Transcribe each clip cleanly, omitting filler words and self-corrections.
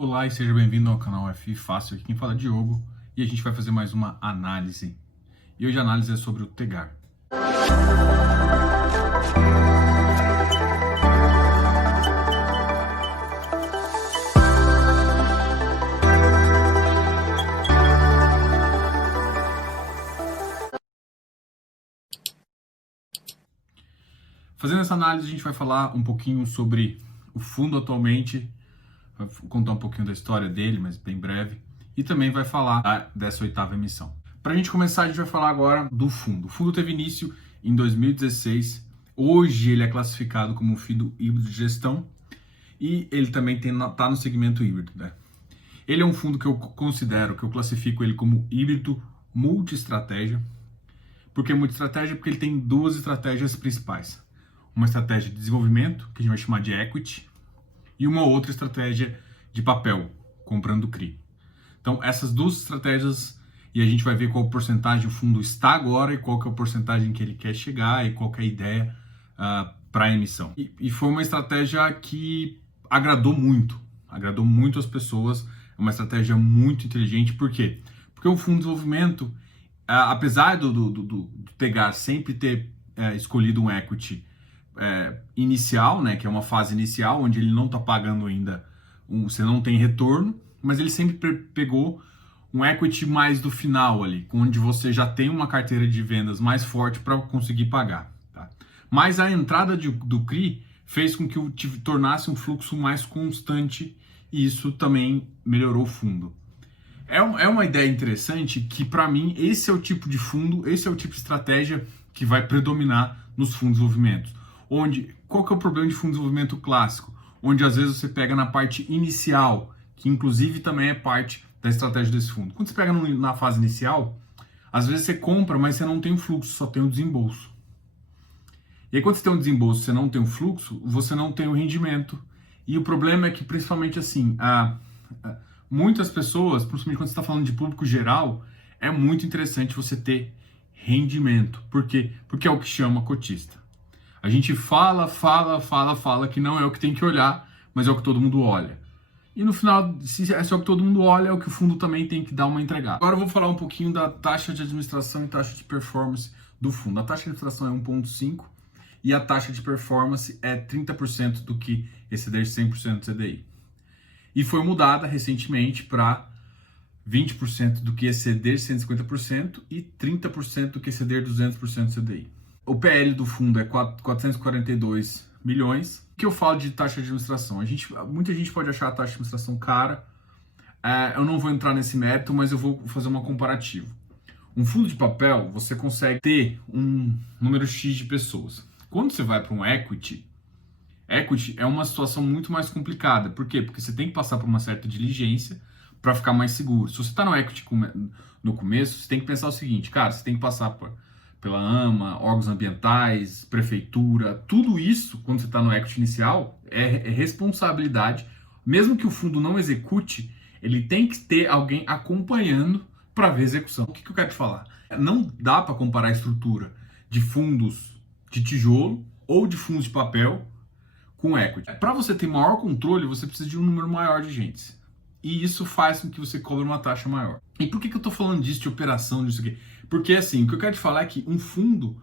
Olá e seja bem-vindo ao canal FI Fácil, aqui quem fala é Diogo e a gente vai fazer mais uma análise. E hoje a análise é sobre o Tegar. Fazendo essa análise a gente vai falar um pouquinho sobre o fundo atualmente, vai contar um pouquinho da história dele, mas bem breve, e também vai falar dessa oitava emissão. Para a gente começar, a gente vai falar agora do fundo. O fundo teve início em 2016, hoje ele é classificado como um fundo híbrido de gestão e ele também está no segmento híbrido, né? Ele é um fundo que eu classifico ele como híbrido multi-estratégia. Por que multi-estratégia? Porque ele tem duas estratégias principais. Uma estratégia de desenvolvimento, que a gente vai chamar de equity, e uma outra estratégia de papel, comprando CRI. Então, essas duas estratégias, e a gente vai ver qual porcentagem o fundo está agora e qual que é a porcentagem que ele quer chegar e qual que é a ideia para a emissão. E foi uma estratégia que agradou muito as pessoas, é uma estratégia muito inteligente. Por quê? Porque o fundo de desenvolvimento, apesar do Tegar sempre ter escolhido um equity inicial, né, que é uma fase inicial, onde ele não está pagando ainda, você não tem retorno, mas ele sempre pegou um equity mais do final ali, onde você já tem uma carteira de vendas mais forte para conseguir pagar. Tá? Mas a entrada do CRI fez com que tornasse um fluxo mais constante e isso também melhorou o fundo. É uma ideia interessante que, para mim, esse é o tipo de fundo, esse é o tipo de estratégia que vai predominar nos fundos de desenvolvimento. Qual que é o problema de fundo de desenvolvimento clássico? Onde às vezes você pega na parte inicial, que inclusive também é parte da estratégia desse fundo. Quando você pega na fase inicial, às vezes você compra, mas você não tem o fluxo, só tem o desembolso. E aí quando você tem um desembolso, você não tem o fluxo, você não tem o rendimento. E o problema é que, principalmente assim, muitas pessoas, principalmente quando você está falando de público geral, é muito interessante você ter rendimento. Por quê? Porque é o que chama cotista. A gente fala que não é o que tem que olhar, mas é o que todo mundo olha. E no final, se é só o que todo mundo olha, é o que o fundo também tem que dar uma entregada. Agora eu vou falar um pouquinho da taxa de administração e taxa de performance do fundo. A taxa de administração é 1,5 e a taxa de performance é 30% do que exceder 100% do CDI. E foi mudada recentemente para 20% do que exceder 150% e 30% do que exceder 200% do CDI. O PL do fundo é 442 milhões. O que eu falo de taxa de administração? Muita gente pode achar a taxa de administração cara. Eu não vou entrar nesse mérito, mas eu vou fazer uma comparativa. Um fundo de papel, você consegue ter um número X de pessoas. Quando você vai para um equity é uma situação muito mais complicada. Por quê? Porque você tem que passar por uma certa diligência para ficar mais seguro. Se você está no equity no começo, você tem que pensar o seguinte, cara, você tem que passar pela AMA, órgãos ambientais, prefeitura, tudo isso, quando você está no equity inicial, é responsabilidade. Mesmo que o fundo não execute, ele tem que ter alguém acompanhando para ver a execução. O que eu quero te falar? Não dá para comparar a estrutura de fundos de tijolo ou de fundos de papel com equity. Para você ter maior controle, você precisa de um número maior de agentes. E isso faz com que você cobre uma taxa maior. E por que eu estou falando disso, de operação, disso aqui? Porque, assim, o que eu quero te falar é que um fundo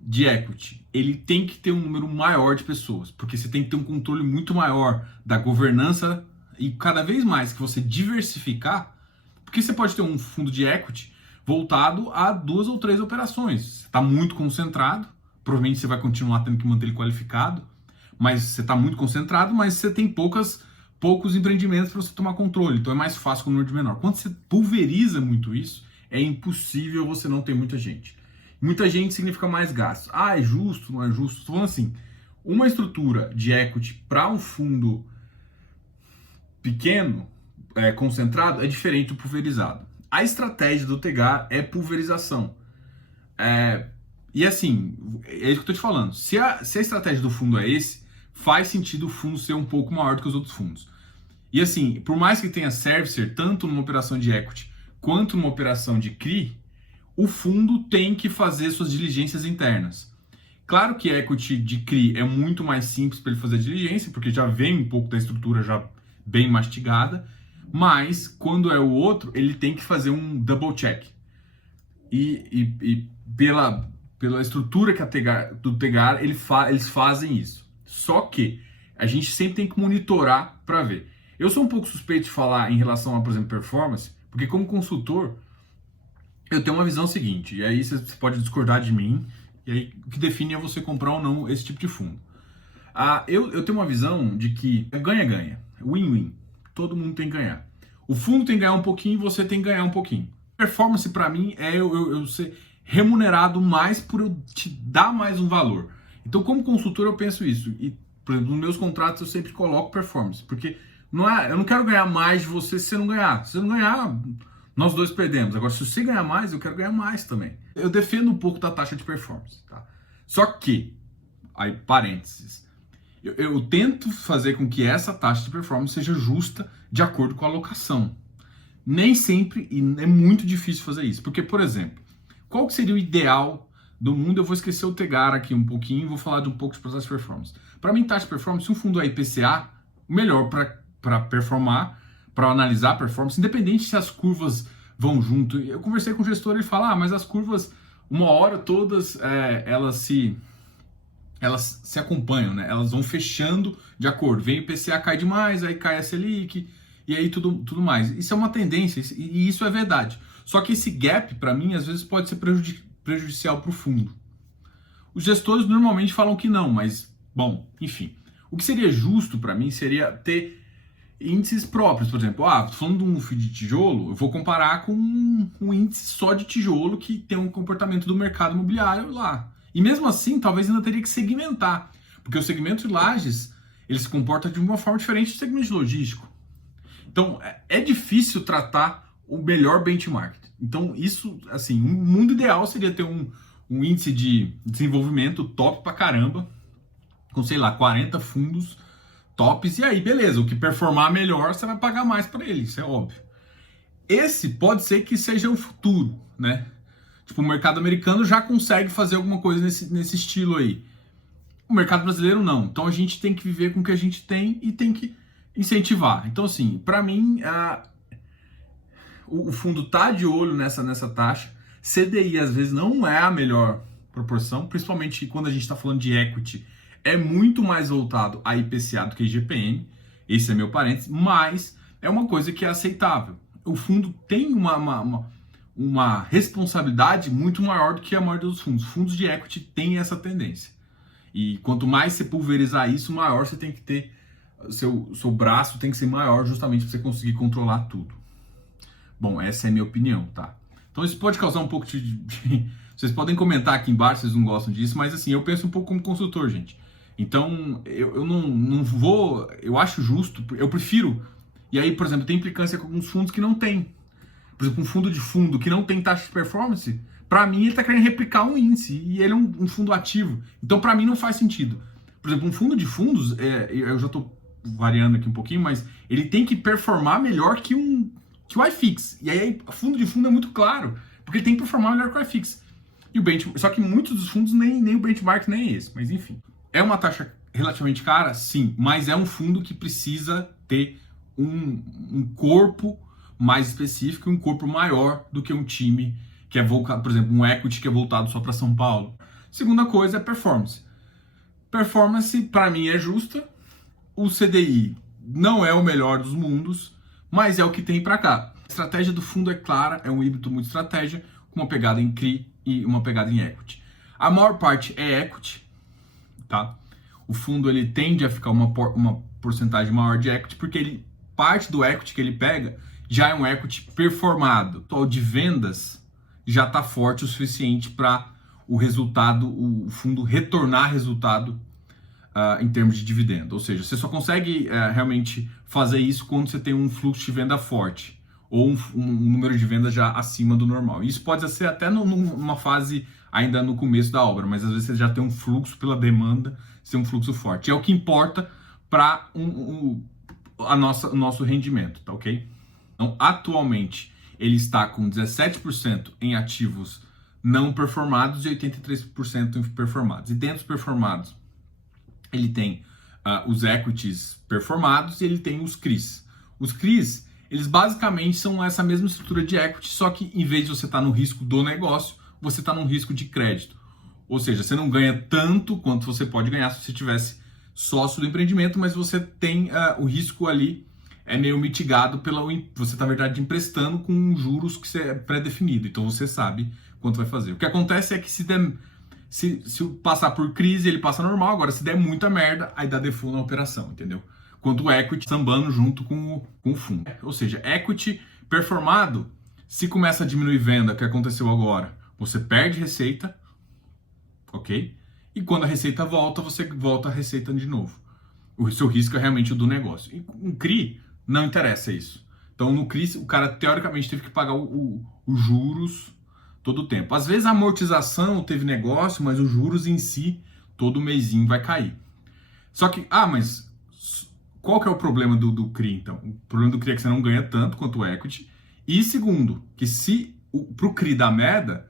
de equity, ele tem que ter um número maior de pessoas, porque você tem que ter um controle muito maior da governança e cada vez mais que você diversificar, porque você pode ter um fundo de equity voltado a 2 ou 3 operações. Você está muito concentrado, provavelmente você vai continuar tendo que manter ele qualificado, mas você está muito concentrado, mas você tem poucos empreendimentos para você tomar controle, então é mais fácil com o número de menor. Quando você pulveriza muito isso, é impossível você não ter muita gente. Muita gente significa mais gastos. É justo, não é justo? Estou falando assim, uma estrutura de equity para um fundo pequeno, concentrado, é diferente do pulverizado. A estratégia do Tegar é pulverização. E assim, é isso que eu estou te falando. Se a estratégia do fundo é esse, faz sentido o fundo ser um pouco maior do que os outros fundos. E assim, por mais que tenha servicer, tanto numa operação de equity quanto numa operação de CRI, o fundo tem que fazer suas diligências internas. Claro que equity de CRI é muito mais simples para ele fazer a diligência, porque já vem um pouco da estrutura já bem mastigada, mas quando é o outro, ele tem que fazer um double check. E pela estrutura que do Tegar, eles fazem isso. Só que a gente sempre tem que monitorar para ver. Eu sou um pouco suspeito de falar em relação a, por exemplo, performance, porque como consultor, eu tenho uma visão seguinte, e aí você pode discordar de mim, e aí o que define é você comprar ou não esse tipo de fundo. Eu tenho uma visão de que ganha-ganha, win-win, todo mundo tem que ganhar. O fundo tem que ganhar um pouquinho e você tem que ganhar um pouquinho. Performance para mim é eu ser remunerado mais por eu te dar mais um valor. Então, como consultor, eu penso isso. E, por exemplo, nos meus contratos eu sempre coloco performance, porque eu não quero ganhar mais de você se você não ganhar. Se você não ganhar, nós dois perdemos. Agora, se você ganhar mais, eu quero ganhar mais também. Eu defendo um pouco da taxa de performance, tá? Só que, aí, parênteses, eu tento fazer com que essa taxa de performance seja justa de acordo com a alocação. Nem sempre, e é muito difícil fazer isso. Porque, por exemplo, qual que seria o ideal do mundo? Eu vou esquecer o Tegar aqui um pouquinho e vou falar de um pouco de processo de performance. Para mim, taxa de performance, se um fundo é IPCA, o melhor para performar, para analisar a performance, independente se as curvas vão junto. Eu conversei com o gestor e ele fala, mas as curvas, uma hora todas, elas se acompanham, né? Elas vão fechando de acordo. Vem o IPCA, cai demais, aí cai a Selic, e aí tudo mais. Isso é uma tendência, e isso é verdade. Só que esse gap, para mim, às vezes pode ser prejudicial para o fundo. Os gestores normalmente falam que não, mas, bom, enfim. O que seria justo para mim seria ter índices próprios. Por exemplo, falando de um FII de tijolo, eu vou comparar com um índice só de tijolo que tem um comportamento do mercado imobiliário lá. E mesmo assim, talvez ainda teria que segmentar, porque o segmento de lajes, ele se comporta de uma forma diferente do segmento de logístico. Então, é difícil tratar o melhor benchmark. Então, isso, assim, um mundo ideal seria ter um índice de desenvolvimento top pra caramba, com, sei lá, 40 fundos tops, e aí, beleza, o que performar melhor, você vai pagar mais para ele, isso é óbvio. Esse pode ser que seja o futuro, né? Tipo, o mercado americano já consegue fazer alguma coisa nesse estilo aí. O mercado brasileiro não. Então, a gente tem que viver com o que a gente tem e tem que incentivar. Então, assim, para mim, o fundo tá de olho nessa taxa. CDI, às vezes, não é a melhor proporção, principalmente quando a gente está falando de equity. É muito mais voltado a IPCA do que IGPM. Esse é meu parênteses, mas é uma coisa que é aceitável. O fundo tem uma responsabilidade muito maior do que a maioria dos fundos. Fundos de equity têm essa tendência. E quanto mais você pulverizar isso, maior você tem que ter. Seu braço tem que ser maior justamente para você conseguir controlar tudo. Bom, essa é a minha opinião, tá? Então isso pode causar um pouco Vocês podem comentar aqui embaixo se vocês não gostam disso, mas assim, eu penso um pouco como consultor, gente. Então, eu não vou... Eu acho justo, eu prefiro... E aí, por exemplo, tem implicância com alguns fundos que não tem. Por exemplo, um fundo de fundo que não tem taxa de performance, para mim ele está querendo replicar um índice, e ele é um fundo ativo. Então, para mim não faz sentido. Por exemplo, um fundo de fundos, eu já estou variando aqui um pouquinho, mas ele tem que performar melhor que o iFix. E aí, o fundo de fundo é muito claro, porque ele tem que performar melhor que o iFix. Só que muitos dos fundos nem o benchmark nem é esse, mas enfim. É uma taxa relativamente cara? Sim, mas é um fundo que precisa ter um corpo mais específico, um corpo maior do que um time que é voltado, por exemplo, um equity que é voltado só para São Paulo. Segunda coisa é performance. Performance, para mim, é justa. O CDI não é o melhor dos mundos, mas é o que tem para cá. A estratégia do fundo é clara, é um híbrido muito estratégia, com uma pegada em CRI e uma pegada em equity. A maior parte é equity, tá? O fundo ele tende a ficar uma porcentagem maior de equity, porque parte do equity que ele pega já é um equity performado. O de vendas já está forte o suficiente para o fundo retornar resultado em termos de dividendo. Ou seja, você só consegue realmente fazer isso quando você tem um fluxo de venda forte ou um número de vendas já acima do normal. Isso pode ser até numa fase ainda no começo da obra, mas às vezes você já tem um fluxo pela demanda, ser um fluxo forte. É o que importa para o nosso rendimento, tá ok? Então, atualmente, ele está com 17% em ativos não performados e 83% em performados. E dentro dos performados, ele tem os equities performados e ele tem os CRIs. Os CRIs, eles basicamente são essa mesma estrutura de equity, só que em vez de você estar no risco do negócio, você está no risco de crédito. Ou seja, você não ganha tanto quanto você pode ganhar se você tivesse sócio do empreendimento, mas você tem o risco ali é meio mitigado você está, na verdade, emprestando com juros que é pré-definido. Então você sabe quanto vai fazer. O que acontece é que se passar por crise, ele passa normal. Agora, se der muita merda, aí dá default na operação, entendeu? Quanto o equity sambando junto com o fundo. Ou seja, equity performado, se começa a diminuir venda, que aconteceu agora, você perde receita, ok? E quando a receita volta, você volta a receita de novo. O seu risco é realmente o do negócio. E com CRI, não interessa isso. Então, no CRI, o cara, teoricamente, teve que pagar os juros todo o tempo. Às vezes, a amortização teve negócio, mas os juros em si, todo mêsinho vai cair. Só que, mas qual que é o problema do CRI, então? O problema do CRI é que você não ganha tanto quanto o equity. E segundo, que para o CRI dar merda,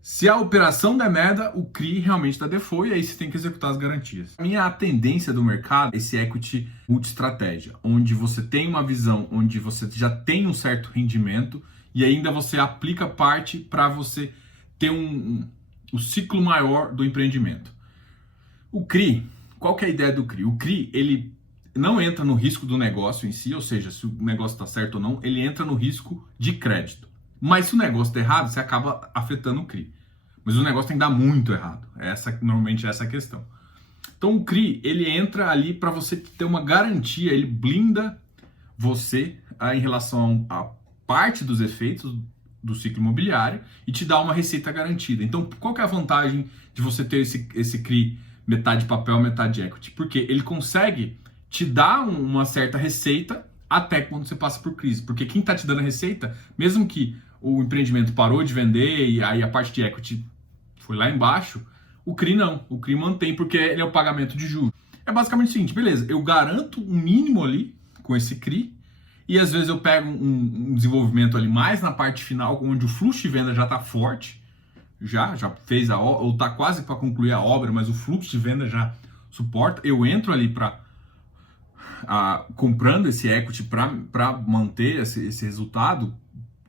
se a operação der merda, o CRI realmente dá default e aí você tem que executar as garantias. A tendência do mercado é esse equity multi-estratégia, onde você tem uma visão, onde você já tem um certo rendimento e ainda você aplica parte para você ter um ciclo maior do empreendimento. O CRI, qual que é a ideia do CRI? O CRI, ele não entra no risco do negócio em si, ou seja, se o negócio está certo ou não, ele entra no risco de crédito. Mas se o negócio está errado, você acaba afetando o CRI. Mas o negócio tem que dar muito errado. Normalmente essa é a questão. Então o CRI, ele entra ali para você ter uma garantia, ele blinda você em relação a parte dos efeitos do ciclo imobiliário e te dá uma receita garantida. Então qual que é a vantagem de você ter esse CRI metade papel, metade equity? Porque ele consegue te dar uma certa receita até quando você passa por crise. Porque quem está te dando a receita, mesmo que o empreendimento parou de vender e aí a parte de equity foi lá embaixo, o CRI não. O CRI mantém porque ele é o pagamento de juros. É basicamente o seguinte, beleza, eu garanto um mínimo ali com esse CRI e às vezes eu pego um desenvolvimento ali mais na parte final, onde o fluxo de venda já está forte, já fez ou está quase para concluir a obra, mas o fluxo de venda já suporta. Eu entro ali comprando esse equity para manter esse resultado,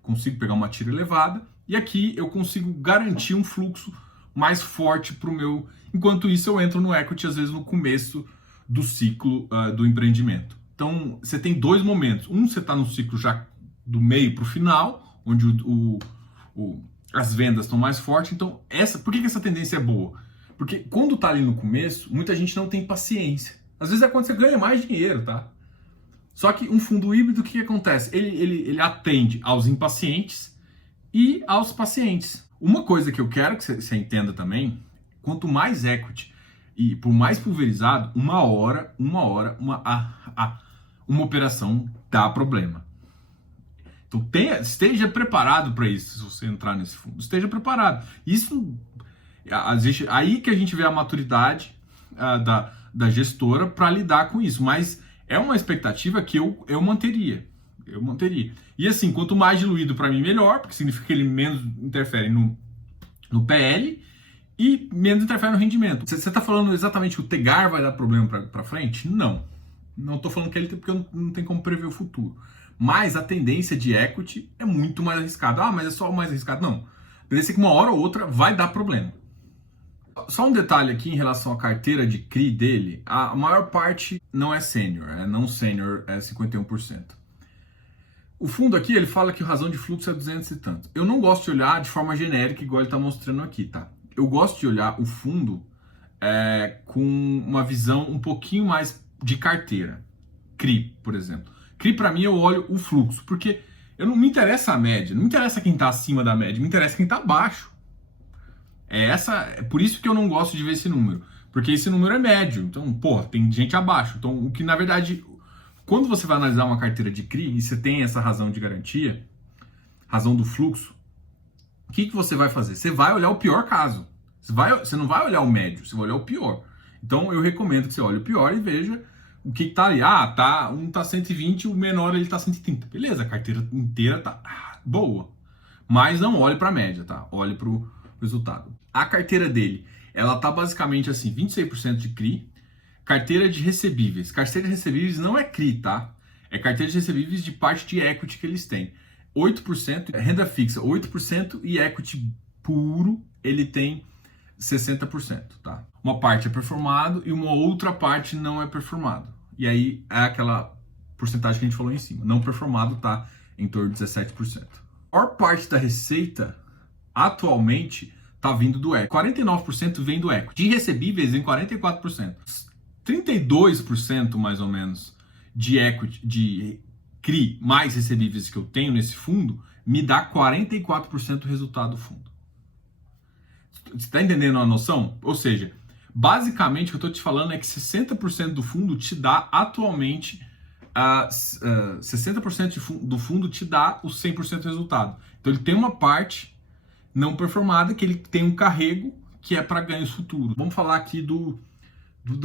consigo pegar uma tira elevada e aqui eu consigo garantir um fluxo mais forte para o meu. Enquanto isso, eu entro no equity, às vezes, no começo do ciclo do empreendimento. Então, você tem dois momentos. Você está no ciclo já do meio para o final, onde as vendas estão mais fortes. Então, por que essa tendência é boa? Porque quando está ali no começo, muita gente não tem paciência. Às vezes é quando você ganha mais dinheiro, tá? Só que um fundo híbrido, o que acontece? Ele atende aos impacientes e aos pacientes. Uma coisa que eu quero que você entenda também, quanto mais equity e por mais pulverizado, uma hora, uma operação dá problema. Então esteja preparado para isso, se você entrar nesse fundo. Esteja preparado. Isso, aí que a gente vê a maturidade da gestora para lidar com isso. Mas é uma expectativa que eu manteria. Eu manteria. E assim, quanto mais diluído para mim, melhor, porque significa que ele menos interfere no PL e menos interfere no rendimento. Você está falando exatamente que o Tegar vai dar problema para frente? Não. Não estou falando que ele tem, porque não tem como prever o futuro. Mas a tendência de equity é muito mais arriscada. Mas é só o mais arriscado? Não. A tendência é que uma hora ou outra vai dar problema. Só um detalhe aqui em relação à carteira de CRI dele, a maior parte não é sênior, não sênior é 51%. O fundo aqui, ele fala que a razão de fluxo é 200 e tanto. Eu não gosto de olhar de forma genérica, igual ele está mostrando aqui, tá? Eu gosto de olhar o fundo com uma visão um pouquinho mais de carteira. CRI, por exemplo. CRI, para mim, eu olho o fluxo, porque não me interessa a média, não me interessa quem está acima da média, me interessa quem está abaixo. É por isso que eu não gosto de ver esse número, porque esse número é médio, então, tem gente abaixo. Então, o que na verdade, quando você vai analisar uma carteira de CRI e você tem essa razão de garantia, razão do fluxo, o que você vai fazer? Você vai olhar o pior caso. Você não vai olhar o médio, você vai olhar o pior. Então, eu recomendo que você olhe o pior e veja o que está ali. Um tá 120, o menor ele tá 130. Beleza, a carteira inteira tá boa. Mas não olhe para a média, tá? Olhe para o resultado. A carteira dele, ela tá basicamente assim, 26% de CRI, carteira de recebíveis. Carteira de recebíveis não é CRI, tá? É carteira de recebíveis de parte de equity que eles têm. 8% renda fixa, 8% e equity puro ele tem 60%, tá? Uma parte é performado e uma outra parte não é performado. E aí é aquela porcentagem que a gente falou em cima. Não performado tá em torno de 17%. A maior parte da receita atualmente tá vindo do equity. 49% vem do equity. De recebíveis vem 44%. 32% mais ou menos de equity, de CRI mais recebíveis que eu tenho nesse fundo, me dá 44% do resultado do fundo. Você está entendendo a noção? Ou seja, basicamente o que eu estou te falando é que 60% do fundo te dá atualmente 60% do fundo te dá os 100% do resultado. Então ele tem uma parte não performada que ele tem um carrego que é para ganhos futuros. Vamos falar aqui do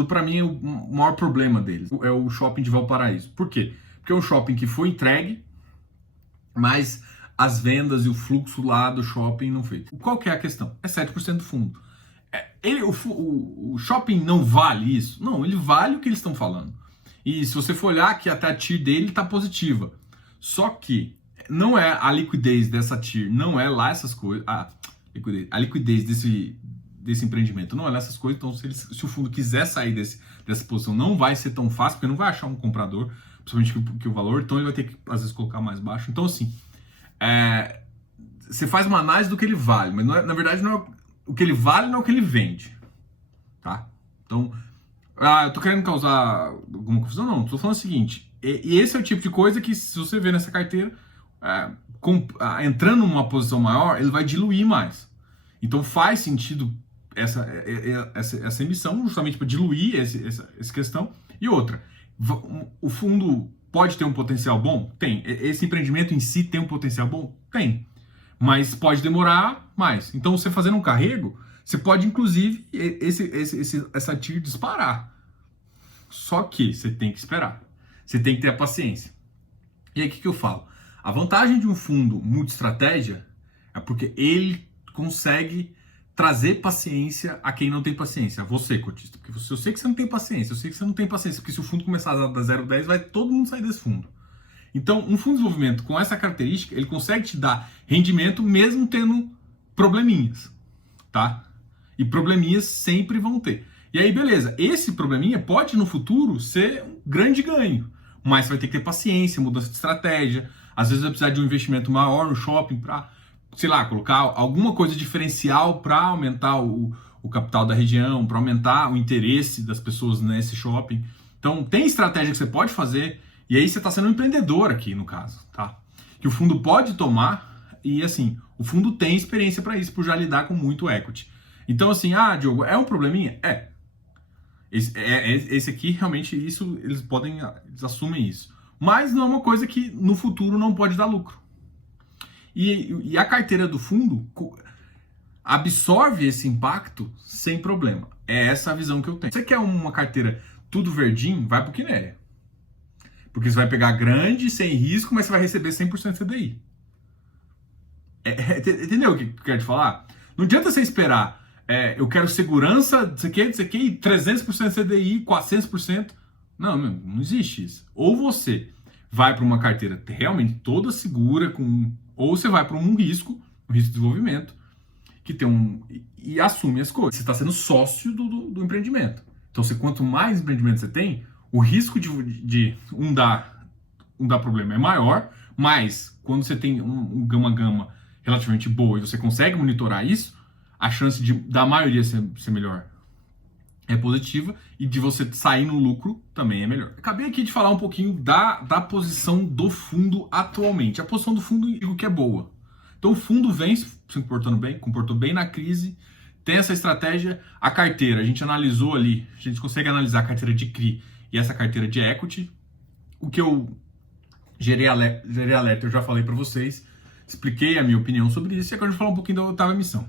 para mim, o maior problema deles é o shopping de Valparaíso. Por quê? Porque é um shopping que foi entregue, mas as vendas e o fluxo lá do shopping não foi. Qual que é a questão? É 7% do fundo. O shopping não vale isso? Não, ele vale o que eles estão falando. E se você for olhar que até a TIR dele está positiva. Só que não é a liquidez dessa TIR, não é lá essas coisas. A liquidez desse empreendimento não é nessas coisas. Então, se o fundo quiser sair dessa posição, não vai ser tão fácil, porque não vai achar um comprador, principalmente que o valor, então ele vai ter que, às vezes, colocar mais baixo. Então, assim, você faz uma análise do que ele vale, mas na verdade não é, o que ele vale não é o que ele vende, tá? Então, eu tô querendo causar alguma confusão? Não, tô falando o seguinte, e esse é o tipo de coisa que, se você ver nessa carteira, entrando numa posição maior, ele vai diluir mais. Então, faz sentido essa emissão, justamente para diluir essa questão. E outra, o fundo pode ter um potencial bom? Tem. Esse empreendimento em si tem um potencial bom? Tem. Mas pode demorar mais. Então, você fazendo um carrego, você pode, inclusive, essa TIR disparar. Só que você tem que esperar. Você tem que ter a paciência. E aí, o que eu falo? A vantagem de um fundo multi-estratégia é porque ele consegue trazer paciência a quem não tem paciência, a você, cotista. Porque eu sei que você não tem paciência, eu sei que você não tem paciência, porque se o fundo começar a dar 0,10, vai todo mundo sair desse fundo. Então, um fundo de desenvolvimento com essa característica, ele consegue te dar rendimento mesmo tendo probleminhas, tá? E probleminhas sempre vão ter. E aí, beleza, esse probleminha pode no futuro ser um grande ganho, mas você vai ter que ter paciência, mudança de estratégia, às vezes vai precisar de um investimento maior no shopping para, sei lá, colocar alguma coisa diferencial para aumentar o capital da região, para aumentar o interesse das pessoas nesse shopping. Então, tem estratégia que você pode fazer, e aí você está sendo um empreendedor aqui, no caso, tá? Que o fundo pode tomar, e assim, o fundo tem experiência para isso, por já lidar com muito equity. Então, assim, Diogo, é um probleminha? É. Esse aqui, realmente, isso, eles assumem isso. Mas não é uma coisa que no futuro não pode dar lucro. E a carteira do fundo absorve esse impacto sem problema. É essa a visão que eu tenho. Você quer uma carteira tudo verdinho, vai pro Quinéria. Porque você vai pegar grande, sem risco, mas você vai receber 100% CDI. Entendeu o que eu quero te falar? Não adianta você esperar, eu quero segurança, isso aqui, 300% CDI, 400%. Não existe isso. Ou você vai para uma carteira realmente toda segura, ou você vai para um risco de desenvolvimento, que tem e assume as coisas. Você está sendo sócio do empreendimento. Então, quanto mais empreendimento você tem, o risco de um dar problema é maior, mas quando você tem uma gama relativamente boa e você consegue monitorar isso, a chance da maioria ser melhor é positiva, e de você sair no lucro também é melhor. Acabei aqui de falar um pouquinho da posição do fundo atualmente. A posição do fundo, eu digo que é boa. Então o fundo vem se comportou bem na crise, tem essa estratégia. A carteira, a gente analisou ali, a gente consegue analisar a carteira de CRI e essa carteira de equity. O que eu gerei alerta, eu já falei para vocês, expliquei a minha opinião sobre isso, e agora eu vou falar um pouquinho da oitava emissão.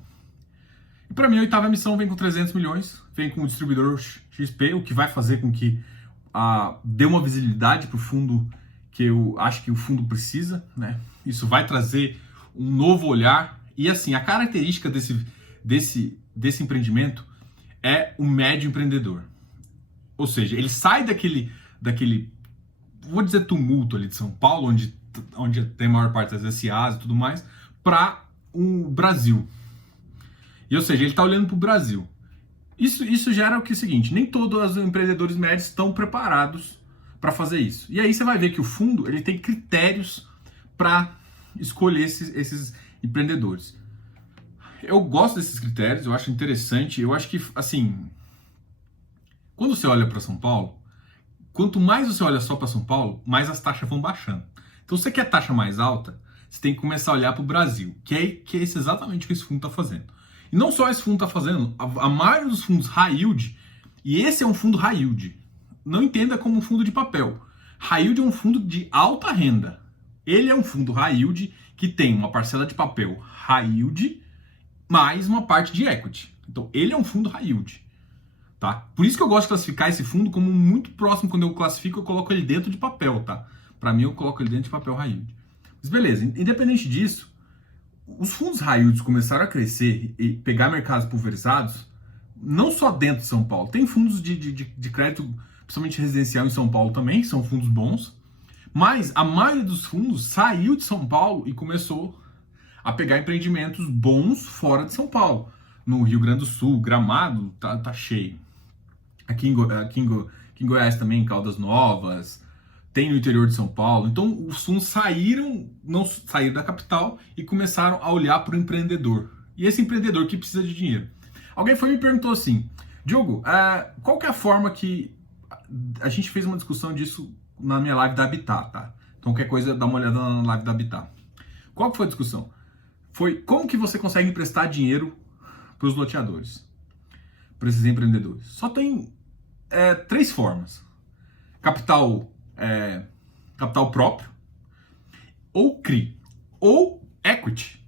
E para mim, a oitava emissão vem com 300 milhões, vem com o distribuidor XP, o que vai fazer com que dê uma visibilidade para o fundo que eu acho que o fundo precisa, né? Isso vai trazer um novo olhar. E assim, a característica desse empreendimento é o médio empreendedor. Ou seja, ele sai daquele, vou dizer, tumulto ali de São Paulo, onde tem a maior parte das SAs e tudo mais, para um Brasil. E, ou seja, ele está olhando para o Brasil. Isso gera o seguinte, nem todos os empreendedores médios estão preparados para fazer isso. E aí você vai ver que o fundo ele tem critérios para escolher esses empreendedores. Eu gosto desses critérios, eu acho interessante, eu acho que, assim, quando você olha para São Paulo, quanto mais você olha só para São Paulo, mais as taxas vão baixando. Então, se você quer taxa mais alta, você tem que começar a olhar para o Brasil, que é exatamente o que esse fundo está fazendo. E não só esse fundo está fazendo, a maioria dos fundos high yield, e esse é um fundo high yield, não entenda como um fundo de papel. High yield é um fundo de alta renda. Ele é um fundo high yield que tem uma parcela de papel high yield mais uma parte de equity. Então, ele é um fundo high yield. Tá? Por isso que eu gosto de classificar esse fundo como muito próximo. Quando eu classifico, eu coloco ele dentro de papel. Tá? Para mim, eu coloco ele dentro de papel high yield. Mas beleza, independente disso, os fundos high yields começaram a crescer e pegar mercados pulverizados, não só dentro de São Paulo. Tem fundos de crédito, principalmente residencial em São Paulo também, que são fundos bons. Mas a maioria dos fundos saiu de São Paulo e começou a pegar empreendimentos bons fora de São Paulo. No Rio Grande do Sul, Gramado, tá cheio. Aqui em Goiás também, em Caldas Novas, tem no interior de São Paulo. Então, os fundos não saíram da capital e começaram a olhar para o empreendedor. E esse empreendedor que precisa de dinheiro. Alguém foi e me perguntou assim, Diogo, qual que é a forma que... A gente fez uma discussão disso na minha live da Habitat, tá? Então, qualquer coisa, dá uma olhada na live da Habitat. Qual que foi a discussão? Foi como que você consegue emprestar dinheiro para os loteadores, para esses empreendedores. Só tem 3 formas. Capital próprio, ou CRI, ou equity.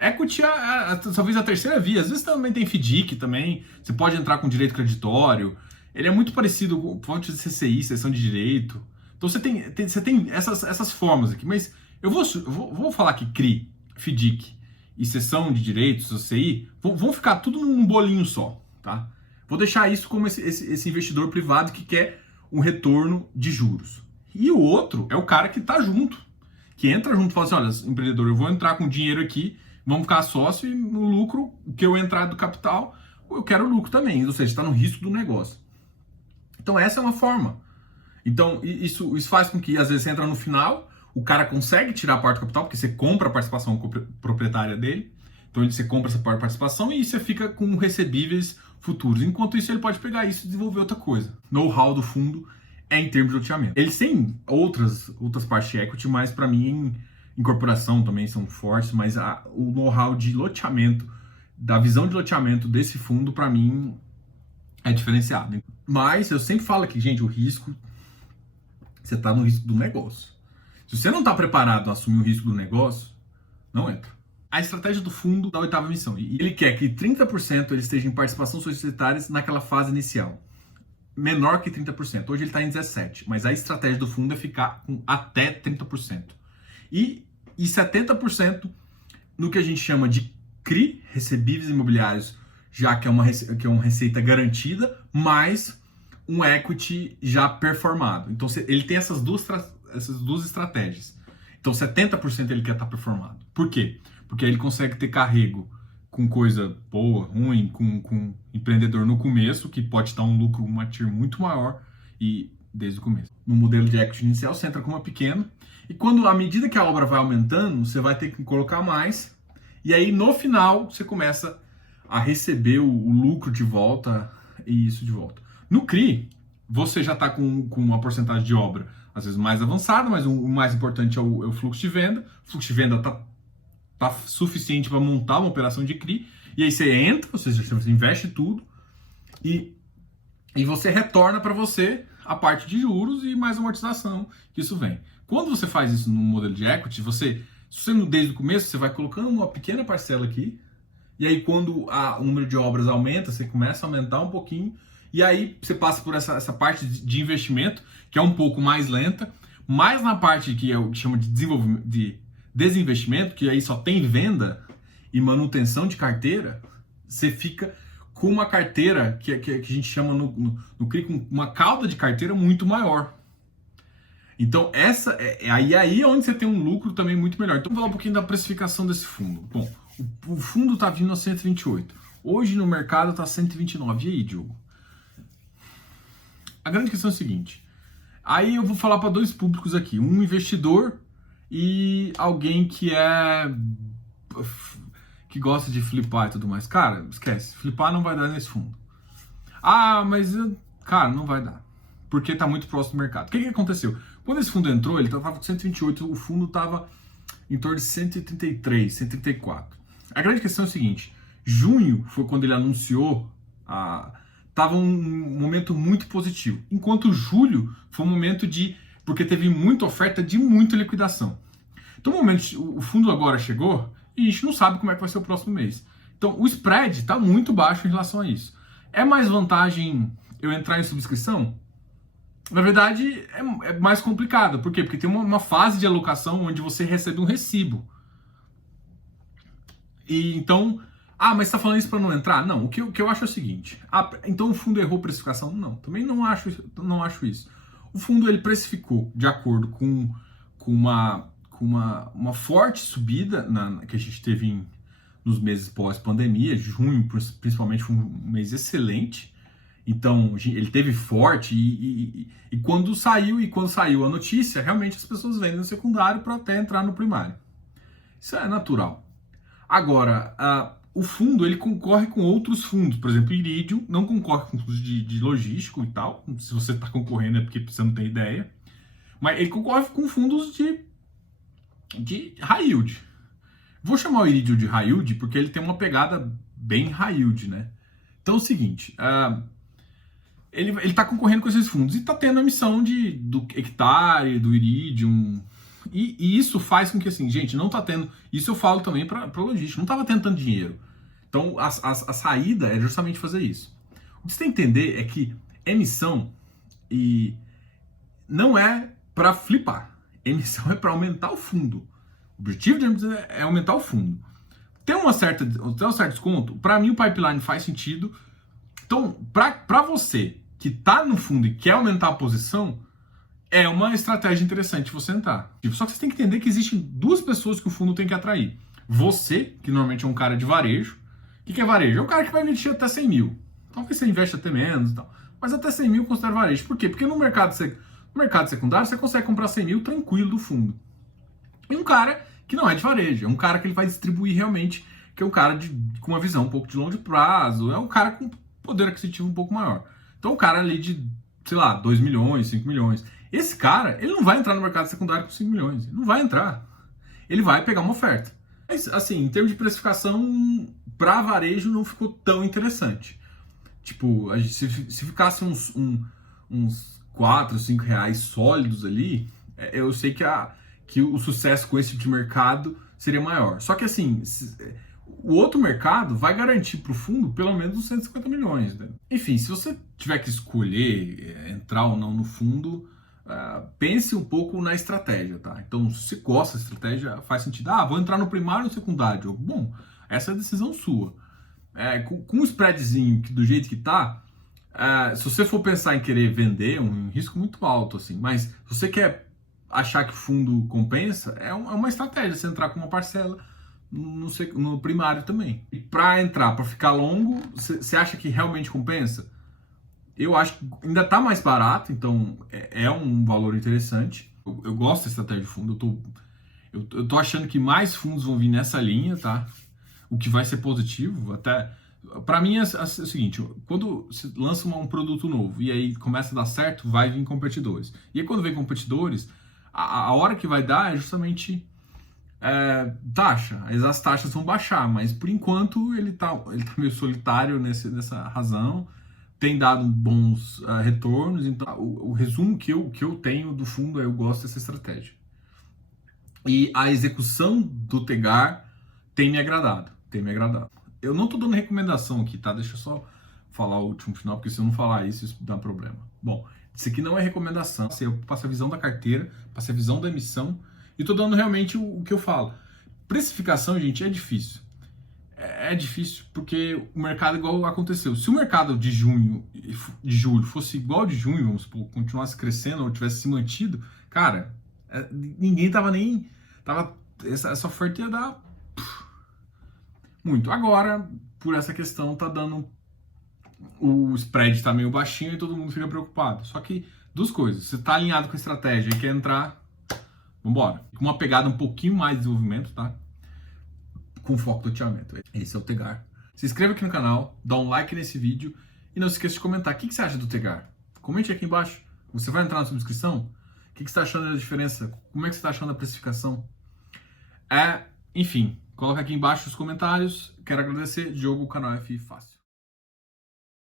Equity é talvez a terceira via. Às vezes também tem FDIC também. Você pode entrar com direito creditório. Ele é muito parecido com fonte de CCI, sessão de direito. Então você tem essas formas aqui. Mas eu vou falar que CRI, FDIC e sessão de direitos, CCI, vão ficar tudo num bolinho só, tá? Vou deixar isso como esse investidor privado que quer um retorno de juros. E o outro é o cara que está junto, que entra junto e fala assim, olha, empreendedor, eu vou entrar com dinheiro aqui, vamos ficar sócio e no lucro, que eu entrar do capital, eu quero lucro também, ou seja, está no risco do negócio. Então essa é uma forma. Então isso faz com que às vezes você entra no final, o cara consegue tirar a parte do capital, porque você compra a participação proprietária dele, então você compra essa parte de participação e você fica com recebíveis futuros. Enquanto isso, ele pode pegar isso e desenvolver outra coisa. Know-how do fundo é em termos de loteamento. Eles têm outras partes de equity, mas para mim, incorporação também são fortes, mas o know-how de loteamento, da visão de loteamento desse fundo, para mim, é diferenciado. Mas eu sempre falo aqui, gente, o risco, você está no risco do negócio. Se você não está preparado a assumir o risco do negócio, não entra. A estratégia do fundo da 8ª emissão. E ele quer que 30% ele esteja em participação societárias naquela fase inicial. Menor que 30%. Hoje ele está em 17%. Mas a estratégia do fundo é ficar com até 30%. E 70% no que a gente chama de CRI, recebíveis imobiliários, já que é uma receita garantida, mais um equity já performado. Então ele tem essas duas estratégias. Então 70% ele quer estar performado. Por quê? Porque ele consegue ter carrego com coisa boa, ruim, com empreendedor no começo, que pode dar um lucro, uma TIR muito maior, e desde o começo. No modelo de equity inicial, você entra com uma pequena, e quando, à medida que a obra vai aumentando, você vai ter que colocar mais, e aí no final você começa a receber o lucro de volta e isso de volta. No CRI, você já está com uma porcentagem de obra às vezes mais avançada, mas o mais importante é o fluxo de venda. O fluxo de venda está suficiente para montar uma operação de CRI, e aí você entra, você investe tudo, e você retorna para você a parte de juros e mais amortização que isso vem. Quando você faz isso no modelo de equity, se você desde o começo, você vai colocando uma pequena parcela aqui, e aí quando o número de obras aumenta, você começa a aumentar um pouquinho, e aí você passa por essa parte de investimento, que é um pouco mais lenta, mas na parte que chama de desenvolvimento, de desinvestimento, que aí só tem venda e manutenção de carteira, você fica com uma carteira que a gente chama no CRI, uma cauda de carteira muito maior. Então, essa aí é onde você tem um lucro também muito melhor. Então, vamos falar um pouquinho da precificação desse fundo. Bom, o fundo está vindo a 128. Hoje no mercado está 129. E aí, Diogo? A grande questão é a seguinte. Aí eu vou falar para dois públicos aqui. Um investidor e alguém que gosta de flipar e tudo mais. Cara, esquece. Flipar não vai dar nesse fundo. Ah, mas, cara, não vai dar. Porque está muito próximo do mercado. O que aconteceu? Quando esse fundo entrou, ele estava com 128, o fundo estava em torno de 133, 134. A grande questão é o seguinte, junho foi quando ele anunciou, estava um momento muito positivo, enquanto julho foi um momento porque teve muita oferta de muita liquidação. Então, o fundo agora chegou e a gente não sabe como é que vai ser o próximo mês. Então, o spread está muito baixo em relação a isso. É mais vantagem eu entrar em subscrição? Na verdade, é mais complicado. Por quê? Porque tem uma fase de alocação onde você recebe um recibo. E então, mas você está falando isso para não entrar? Não, o que eu acho é o seguinte. Então o fundo errou precificação? Não, também não acho isso. O fundo ele precificou de acordo com uma forte subida que a gente teve nos meses pós-pandemia. Junho, principalmente, foi um mês excelente. Então, ele teve forte e quando saiu a notícia, realmente as pessoas vendem no secundário para até entrar no primário. Isso é natural. Agora, o fundo, ele concorre com outros fundos. Por exemplo, o Iridium não concorre com fundos de logístico e tal. Se você está concorrendo é porque você não tem ideia. Mas ele concorre com fundos de high yield. Vou chamar o Iridium de high yield porque ele tem uma pegada bem high yield, né? Então é o seguinte... Ele está concorrendo com esses fundos e está tendo a emissão do hectare, do Iridium. E isso faz com que, assim, gente, não está tendo. Isso eu falo também para logística, não estava tendo tanto dinheiro. Então a saída é justamente fazer isso. O que você tem que entender é que emissão não é para flipar. Emissão é para aumentar o fundo. O objetivo de emissão é aumentar o fundo. Tem um certo desconto? Para mim, o pipeline faz sentido. Então, para você que está no fundo e quer aumentar a posição, é uma estratégia interessante você entrar. Só que você tem que entender que existem duas pessoas que o fundo tem que atrair. Você, que normalmente é um cara de varejo. O que é varejo? É um cara que vai investir até 100 mil. Talvez você investe até menos e tal. Mas até 100 mil eu considero varejo. Por quê? Porque no mercado secundário você consegue comprar 100 mil tranquilo do fundo. E um cara que não é de varejo. É um cara que ele vai distribuir realmente, que é um cara com uma visão um pouco de longo prazo. É um cara com poder aquisitivo um pouco maior. Então, o cara ali de, sei lá, 2 milhões, 5 milhões. Esse cara, ele não vai entrar no mercado secundário com 5 milhões. Ele não vai entrar. Ele vai pegar uma oferta. Mas, assim, em termos de precificação, para varejo não ficou tão interessante. Tipo, se ficasse uns 4, 5 reais sólidos ali, eu sei que o sucesso com esse tipo de mercado seria maior. Só que, assim... O outro mercado vai garantir para o fundo pelo menos uns 150 milhões. Né? Enfim, se você tiver que escolher entrar ou não no fundo, pense um pouco na estratégia, tá? Então, se você gosta da estratégia, faz sentido. Vou entrar no primário ou no secundário? Bom, essa é a decisão sua. Com o spreadzinho do jeito que tá, se você for pensar em querer vender, é um risco muito alto, assim. Mas se você quer achar que o fundo compensa, é uma estratégia você entrar com uma parcela no primário também. E para entrar, para ficar longo, você acha que realmente compensa? Eu acho que ainda está mais barato, então é um valor interessante. Eu gosto da estratégia de fundo, eu tô achando que mais fundos vão vir nessa linha, tá? O que vai ser positivo, até... Para mim é o seguinte, quando se lança um produto novo e aí começa a dar certo, vai vir competidores. E aí quando vem competidores, a hora que vai dar é justamente... taxa, as taxas vão baixar, mas por enquanto ele tá meio solitário nessa razão, tem dado bons retornos, então o resumo que eu tenho do fundo é eu gosto dessa estratégia. E a execução do Tegar tem me agradado. Eu não tô dando recomendação aqui, tá? Deixa eu só falar o último final, porque se eu não falar isso dá problema. Bom, isso aqui não é recomendação, eu passo a visão da carteira, passo a visão da emissão, e tô dando realmente o que eu falo. Precificação, gente, é difícil. é difícil porque o mercado igual aconteceu. Se o mercado de julho fosse igual de junho, vamos supor, continuasse crescendo ou tivesse se mantido, cara, ninguém tava nem... essa oferta ia dar muito. Agora, por essa questão, tá dando... O spread tá meio baixinho e todo mundo fica preocupado. Só que, duas coisas. Você tá alinhado com a estratégia e quer entrar, vambora. Com uma pegada um pouquinho mais de desenvolvimento, tá? Com foco no loteamento. Esse é o Tegar. Se inscreva aqui no canal, dá um like nesse vídeo e não se esqueça de comentar o que você acha do Tegar. Comente aqui embaixo. Você vai entrar na subscrição? O que você está achando da diferença? Como é que você está achando a precificação? Enfim, coloca aqui embaixo os comentários. Quero agradecer. Diogo, canal F Fácil.